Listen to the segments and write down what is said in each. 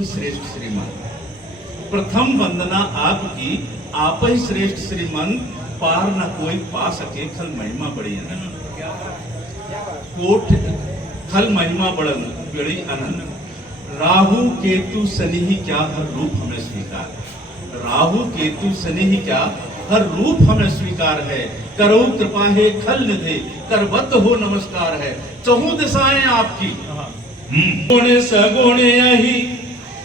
ही श्रेष्ठ श्रीमंत। प्रथम वंदना आपकी, आप ही श्रेष्ठ श्रीमंत, पार न कोई पा सके खल महिमा बड़ी अनंत। कोट खल महिमा बड़ी अनंत। राहु केतु शनि ही क्या हर रूप हमें स्वीकार। राहु केतु शनि ही क्या हर रूप हमें स्वीकार है। करो कृपा है खल निधे, करबद्ध हो नमस्कार है। चहु दिशाएं आपकी, गुण सगुण यही,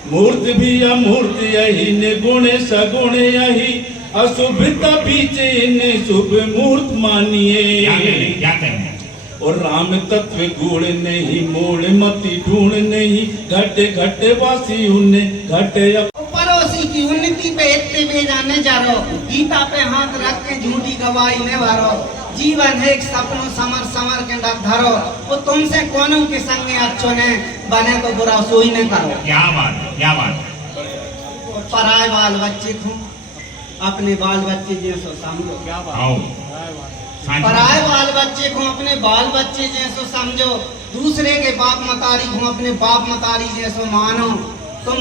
मूर्ति भी अमूर्त यही। निर्गुण सगुण यही, अशुभता पीछे ने शुभ मूर्त मानिए। क्या करना? और राम तत्व गुण नहीं, मोड़ मति ढूंढ नहीं। घटे घटे वासी उन्हें घटे पड़ोसी की उन्नति पे इतने बेजाने जा रहो। गीता पे हाथ रख के झूठी गवाही ने भरो। जीवन है एक सपनों समर समर के डग धरो। वो तुमसे कोनों के संग अच्छो ने बने तो बुरा सोई ने करो। क्या बात है, क्या बात है। पराए बाल बच्चे को अपने बाल बच्चे जैसो समझो। क्या बात। पराए बाल बच्चे को अपने बाल बच्चे जैसो समझो। दूसरे के बाप मतारी को अपने बाप मतारी जैसो मानो। तुम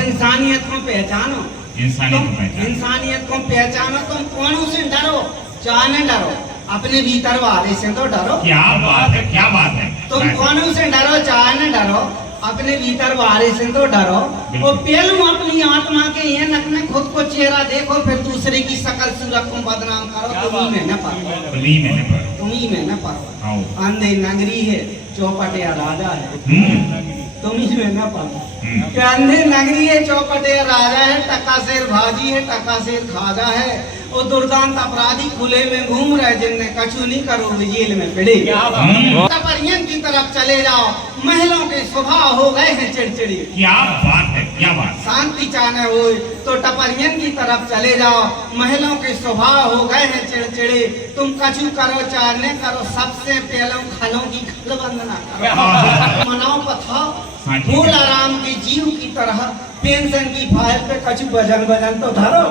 इंसानियत को पहचानो। इंसानियत को पहचानो। तुम कौनों से डरो, चाहे डरो, अपने भीतर वाले से तो डरो। क्या बात है, क्या बात है। तुम कौनों से डरो, चाहे डरो, अपने भीतर वाले से तो डरो। और पहलू अपनी आत्मा के ये नक में खुद को चेहरा देखो, फिर दूसरे की शकल सूरत को बदनाम करो। तुम्ही में न पारो, तुम्ही में न पारो। अंधे नगरी है, चौपटे राजा है। तुम्ही में न पारो। अंधे नगरी है, चौपटे राजा है। टका शेर भाजी है, टका शेर खाजा है। और दुर्दांत अपराधी खुले में घूम रहे, जिनने कछु नहीं करो जेल में पड़े। टपरियन की तरफ चले जाओ, महलों के स्वभाव हो गए हैं चिड़चिड़ी। क्या बात है, क्या बात। शांति चाहने हो तो टपरियन की तरफ चले जाओ, महलों के स्वभाव हो गए हैं चिड़चिड़ी। तुम कछु करो चाहे करो, सबसे पहले खलों की खल वंदना करो। मनाओ पथाओ भोला राम के जीव की तरह। पेंशन की फाइल पे कछु भजन तो धरो।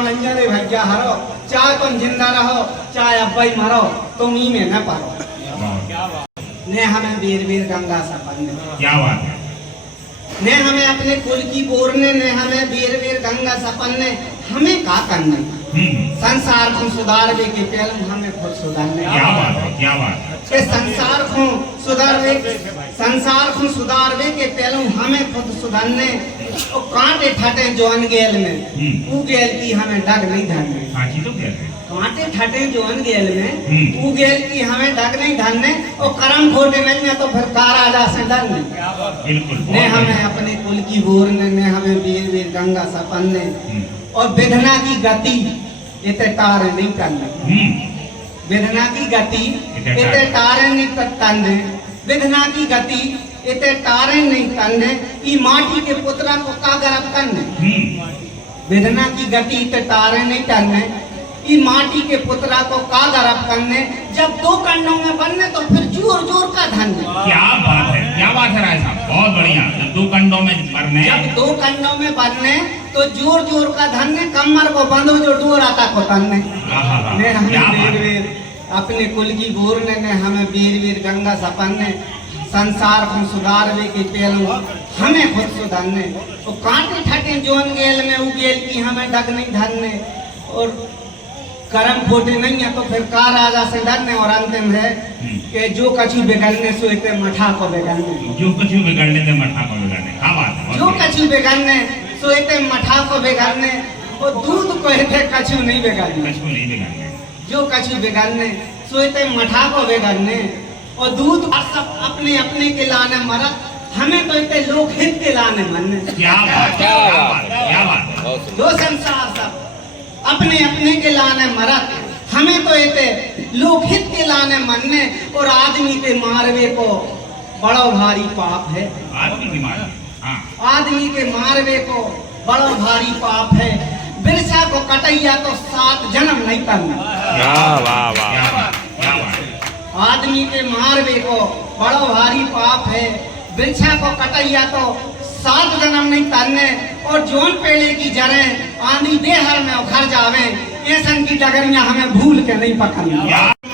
नंजने भज्ञा हरो। चाहे तुम जिंदा रहो, चाहे अब भाई मरो, तुम ही में न पारो। ने हमें वीर वीर गंगा सपन। क्या बात है। ने हमें अपने कुल की बोरने, ने हमें वीर वीर गंगा सपन ने हमें का करने। संसार को सुधारवे के पहले हमें खुद सुधारने। क्या बात है, क्या बात है। संसार को सुधारवे के पहले हमें खुद सुधारने। और कांटे फटे जो अनगेल में, उगेल की हमें डग नहीं धरने। कांटे फटे जो अनगेल में, उगेल की हमें डग नहीं धरने। और कर्म खोटे नहीं है तो फिर काराजा से डरने। ने हमें अपने कुल की बोरने, ने हमें वीर वीर गंगा सपन ने। और विधना की गति इतने तार नहीं करने। विधना की गति इतने तारे नहीं करने। विधना की गति इतने तारे नहीं करने। ई माटी के पुत्रा को का गर्भ करने। विधना की गति इतने तारे नहीं करने। ई माटी के पुत्रा को का गर्भ करने। जब दो कंडों में बनने तो फिर जोर जोर का धन्य। क्या बात है, क्या बात है राय साहब, बहुत बढ़िया। जब दो कंडों में बनने, जब दो कंडों में बनने तो जोर जोर का धन्य। कमर को बंधो जो डोर आता को तन्ने। ने हमें वीर वीर अपने कुल की बोरने, ने हमें वीर वीर गंगा सपन ने। संसार को सुधारवे के पहलू हमें खुद सुधारने। तो कांटे ठटे जोन गेल में, उगेल की हमें डग नहीं धरने। और कर्म खोटे नहीं है तो फिर का राजा से डरने। और अंतिम है कि जो कछु बिगड़ने सो इतने मठा को बिगड़ने। जो कछु बिगड़ने से मठा को बिगड़ने। क्या बात है। जो कछु बिगड़ने सो इतने मठा को बिगड़ने। और दूध को इतने कछु नहीं बिगड़ने। जो कछु बिगड़ने सो इतने मठा को बिगड़ने। और दूध सब अपने अपने के लाने मरत, हमें तो इतने लोकहित के लाने मनने। क्या बात, क्या बात, क्या बात। दो संसार सब अपने अपने के लाने मरत, हमें तो इतने लोकहित के लाने मनने। और आदमी के मारवे को बड़ा भारी पाप है। आदमी के मारवे को बड़ा भारी पाप है। बिरसा को कटैया तो 7 जन्म नहीं करना। आदमी के मारवे को बड़ा भारी पाप है। बिरसा को कटैया तो 7 जन्म नहीं करने। और जोन पेड़े की जड़ें आंधी बेहर में उखड़ जावे, ऐसन की डगरियां हमें भूल के नहीं पकड़नी।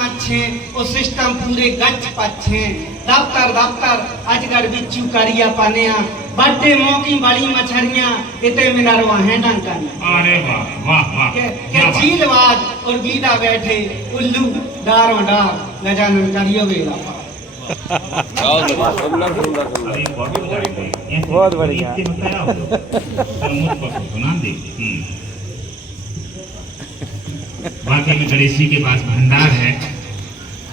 अच्छे और सिस्टम पूरे गच पच्छे। दफ्तर दफ्तर अजगर बिच्छू करिया पानिया बड्डे मौकी बड़ी मछलियां इते मिनरवा हैंडन करना अरे वाह वाह वाह के क्या बात। झीलवाज और गीदा बैठे उल्लू डारों डार गजानन करियो बेड़ा अरे बहुत बढ़िया बताया हो मुझको सुना दे। वाकई में गणेश जी के पास भंडार है।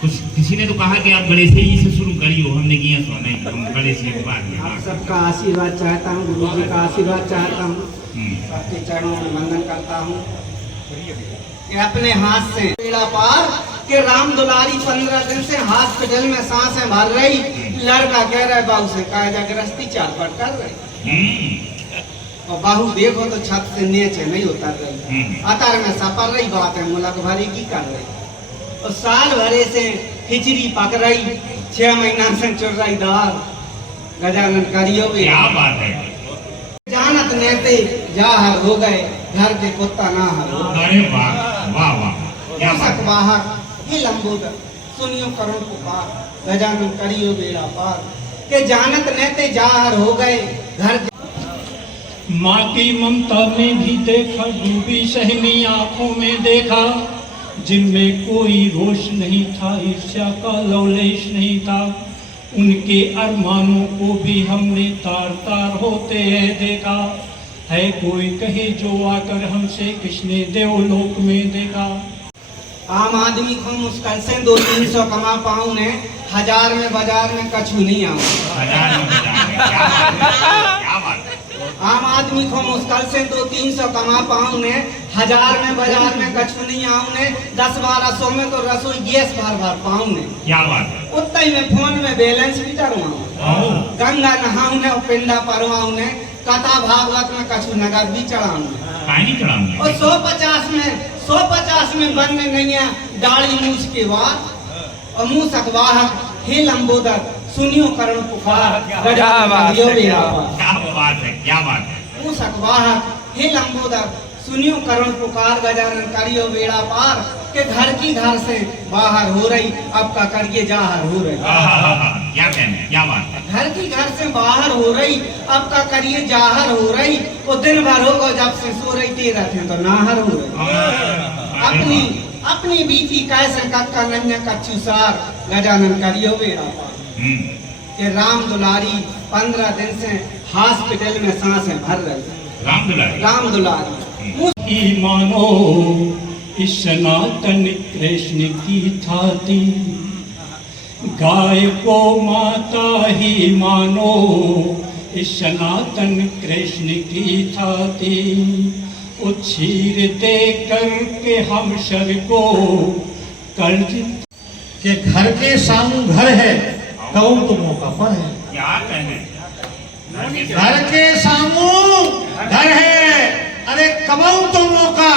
कुछ किसी ने तो कहा कि आप गणेश जी से शुरू करियो, हमने किया सो नहीं, हम गणेश जी के बाद में आप सबका आशीर्वाद चाहता हूँ, गुरु जी का आशीर्वाद चाहता हूँ, आपके चरणों में वंदन करता हूँ कि अपने हाथ से बेड़ा पार के राम दुलारी 15 दिन से हॉस्पिटल में सांसें भर रही। लड़का कह रहा है बाबू से कहा जागृष्टि चारपट कर रही और बाहू देखो तो छत से नीचे नहीं उतर रही, अतर में सपर रही बात है मुलक भरी की कर रही और साल भरे से खिचड़ी पक रही, 6 महीना से चुर रही दाल गजानन करियो भी क्या बात है। जानत नेते जाहर हो गए घर के कुत्ता ना हर अरे वाह वाह वाह क्या बात है। वाहक ही लंबोदर सुनियो करो पुकार गजानन करियो बेड़ा पार के जानत नेते जाहर हो गए घर के माँ की ममता में भी देखा, डूबी सहमी आंखों में देखा, जिनमें कोई रोष नहीं था, ईर्ष्या का लवलेश नहीं था। उनके अरमानों को भी हमने तार तार होते हैं देखा। है कोई कहे जो आकर हमसे किसने देवलोक में देखा। आम आदमी को मुश्किल से 200-300 कमा पाऊं ने, 1000 में बाजार में कछु नहीं आऊं। हजार में बाजार में क्या बात है, क्या बात है। आम आदमी को मुश्किल से 200-300 कमा पाऊं ने, 1000 में बाजार में कछु नहीं आऊं ने, 10-1200 में तो रसोई गैस भर भर पाऊं ने। क्या बात है। उतना ही में फोन में बैलेंस भी डरवाऊं, गंगा नहाऊं ने और पिंडा परवाऊं ने, कथा भागवत में कछु नगर भी चढ़ाऊं ने। काहे नहीं चढ़ाऊंगे। और 150 में बनने नहीं है दाढ़ी मूछ के बाद और मुंह सकवाहक हे लंबोदर सुनियो करण पुकार गजानन करियो बेड़ा पार। क्या बात है, क्या बात है। मुंह सकवाहक हे लंबोदर सुनियो करण पुकार गजानन करियो बेड़ा पार के घर की घर से बाहर हो रही अब का करिए जाहर हो रही। क्या कहने, क्या बात है। घर की घर से बाहर हो रही अब का करिए जाहर हो रही वो दिन भर होगा जब से सो रही तेरा थे तो नाहर हो रही। अपनी अपनी बीती कैसे कक्का नन्या कच्चू सार गजानन करियो बेड़ा पार के राम दुलारी 15 दिन से हॉस्पिटल में सांसें भर रही। राम दुलारी ही मानो इस सनातन कृष्ण की थाती, गाय को माता ही मानो इस सनातन कृष्ण की थाती। उछीर दे करके हम सर को कर्ज के घर के सामू घर है कहूँ तो मौका पर है। क्या कहने। घर के सामू घर है अरे कमाऊ तो मौका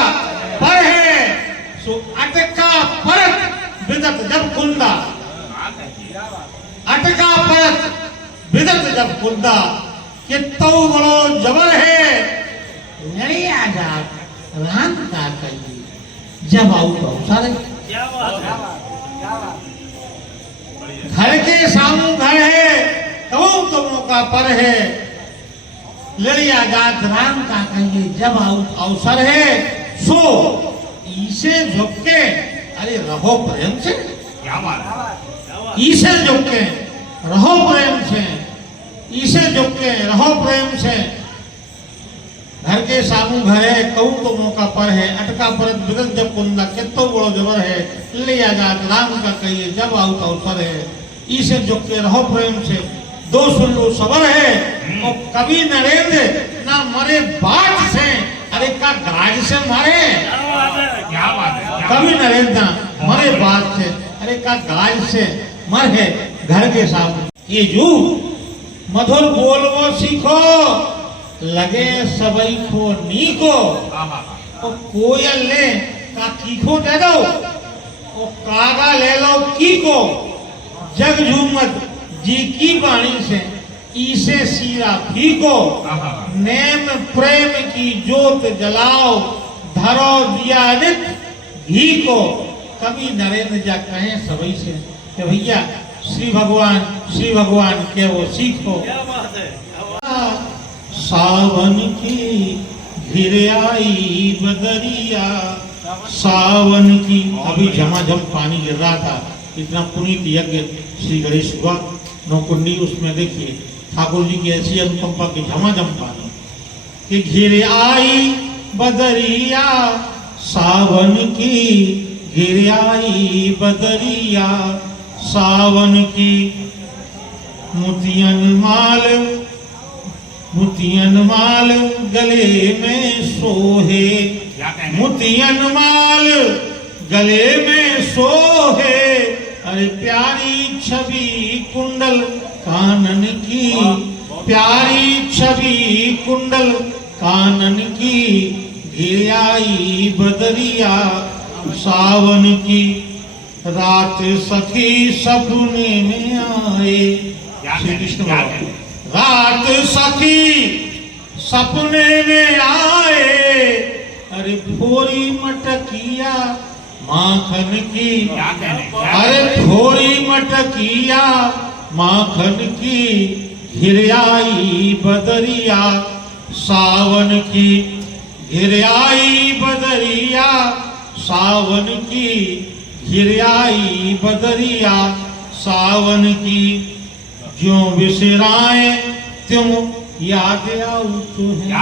पर है। सो अटका परत बिदत जब कुंदा, अटका परत बिदत जब कुंदा कि तो बड़ो जबर है। लड़ी आजाद राम का कहिए जब आऊ तो अवसर। घर के सामू घर है कहूँ तो मौका पर है। लड़ी आजाद राम का कहिए जब अवसर है। सो इसे झुक के अरे रहो प्रेम से। क्या बात है। इसे झुक के रहो प्रेम से, इसे झुक के रहो प्रेम से। घर के सामू घर है कहूँ तो मौका पर है। अटका परत बिदत जब कुंदा कितो बड़ो जबर है। ले आजाद राम का कहिए जब आऊ तो अवसर है। इसे झुक के रहो प्रेम से। दो सुल्लू सबर है और कभी नरेंद्र ना मरे बात से अरे का गाज से मरे। क्या बात है। कभी नरेंद्र मरे बात से अरे का गाज से मरे। घर के सामने ये जू मधुर बोलवो सीखो लगे सबई को नी को। और कोयल ने का कीखो दे दो और कागा ले लो की को। जग झूमत जी की वाणी से इसे सीरा फीको। नेम प्रेम की जोत जलाओ धरो दिया नित घी को। कभी नरेंद्र जा कहें सबई से कि भैया श्री भगवान के वो सीखो। सावन की घिर आई बदरिया, सावन की, अभी झमाझम पानी गिर रहा था, इतना पुनीत यज्ञ श्री गणेश हुआ। नौकुंडी उसमें देखिए ठाकुर जी की ऐसी अनुकंपा की झमाझम पानी कि घिर आई बदरिया, सावन की घिर आई बदरिया, सावन की मुतियन माल गले में सोहे, मुतियन माल गले में सोहे, अरे प्यारी छवि कुंडल कानन की, प्यारी छवि कुंडल कानन की, घिर आई बदरिया सावन की। रात सखी सपने में आए, श्री कृष्ण भगवान, रात सखी सपने में आए, अरे भोरी मटकिया माखन की, अरे भोरी मटकिया माखन की, घिर आई बदरिया सावन की, घिर आई बदरिया सावन की, घिर आई बदरिया सावन की। ज्यों बिसराए त्यों याद आऊ तुम्हें,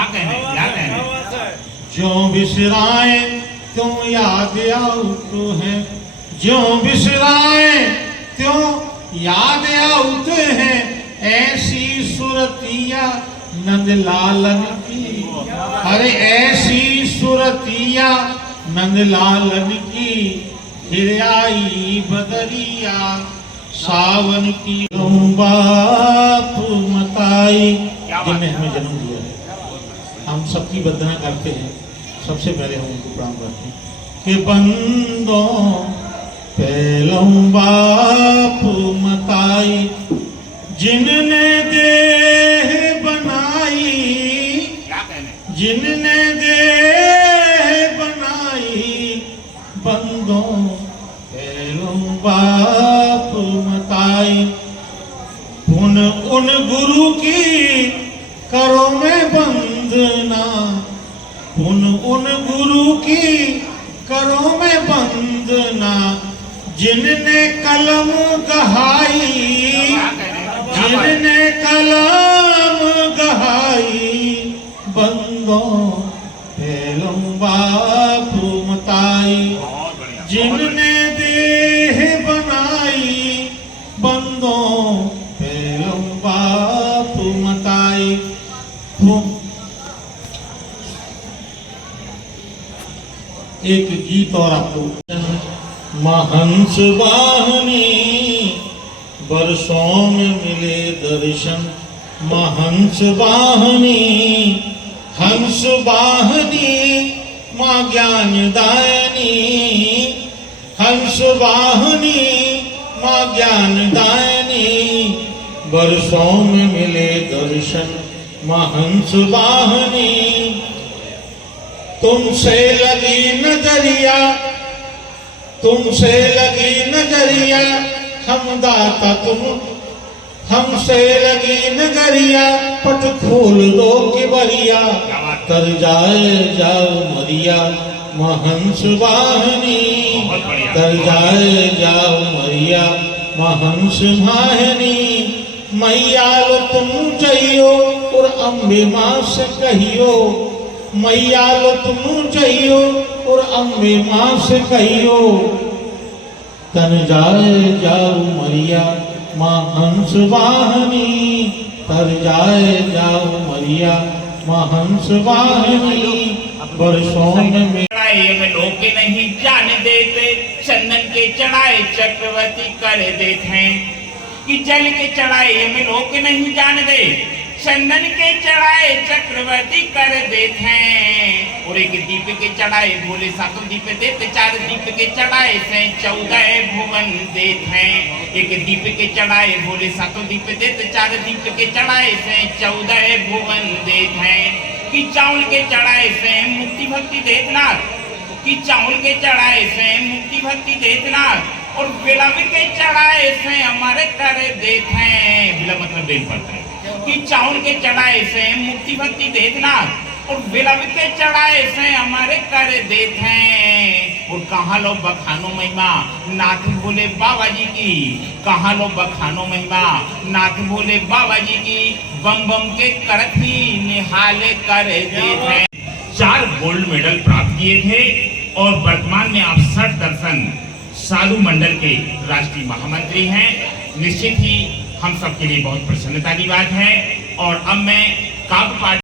ज्यों बिसराए त्यों याद आऊ तुम्हें, ज्यों बिसराए त्यों याद आऊ तुम्हें, ऐसी सुरतिया नंद लालन की, अरे ऐसी सुरतिया नंद लालन की, घिर आई बदरिया सावन की। बाप मताई जिन्हें हमें जन्म दिया है, हम सबकी वंदना करते हैं। सबसे पहले हम उनको प्रणाम करते हैं कि बंदों पहलों बाप मताई, जिनने देह बनाई, जिनने देह बनाई, बंदों पहलों बाप मताई, उन गुरु की करो में वंदना, उन गुरु की करो में वंदना, जिनने कलम गहाई, जिनने कलम गहाई, बंदों पहलों बाप मताई, जिनने देह बनाई, बंदों पहलों बाप मताई। एक गीत और आपको, महंस वाहनी वर्षों में मिले दर्शन, महंस वाहनी, हंस वाहनी माँ ज्ञानदायिनी, हंस वाहनी माँ ज्ञानदायिनी, वर्षों में मिले दर्शन महंस वाहनी। तुमसे लगी नजरिया, तुमसे लगी नजरिया, हम दाता तुम, हमसे लगी नगरिया, पट खोल दो कि बरिया, तर जाए जाओ मरिया महंस वाहनी, तर जाए जाओ मरिया महंस वाहनी। मैया लो तुम चाहियो और अम्बे माँ से कहियो, मैया लो तुम चाहियो और अम्बे माँ से कहियो, तन जाए जाओ मरिया माँ हंस वाहनी, तर जाए जाओ मरिया माँ हंस वाहनी। वर्षों में लोग के नहीं जान देते, चंदन के चढ़ाए चक्रवर्ती कर देते हैं, कि जल के चढ़ाए में लोग नहीं जान दे, चंदन के चढ़ाए चक्रवर्ती कर देते हैं। और एक दीप के चढ़ाए भोले सातों दीप देते, चार दीप के चढ़ाए से 14 भुवन देते हैं। एक दीप के चढ़ाए भोले सातों दीप देते, चार दीप के चढ़ाए से 14 भुवन देते हैं। कि चावल के चढ़ाए से मुक्ति भक्ति देतना, कि चावल के चढ़ाए से मुक्ति भक्ति देतना, और बिलम के चढ़ाए से हमारे कर देते हैं। बिलम मतलब बेल पड़ता है कि चाउन के चढ़ाए से मुक्ति भक्ति देना और बिलम के चढ़ाए से हमारे कर देते हैं। और कहाँ लो बखानो महिमा नाथ बोले बाबा जी की, कहाँ लो बखानो महिमा नाथ बोले बाबा जी की, बम बम के करथी निहाले कर देते हैं। 4 गोल्ड मेडल प्राप्त किए थे और वर्तमान में आप 60 दर्शन साधु मंडल के राष्ट्रीय महामंत्री हैं। निश्चित ही हम सबके लिए बहुत प्रसन्नता की बात है। और अब मैं काव्य पाठ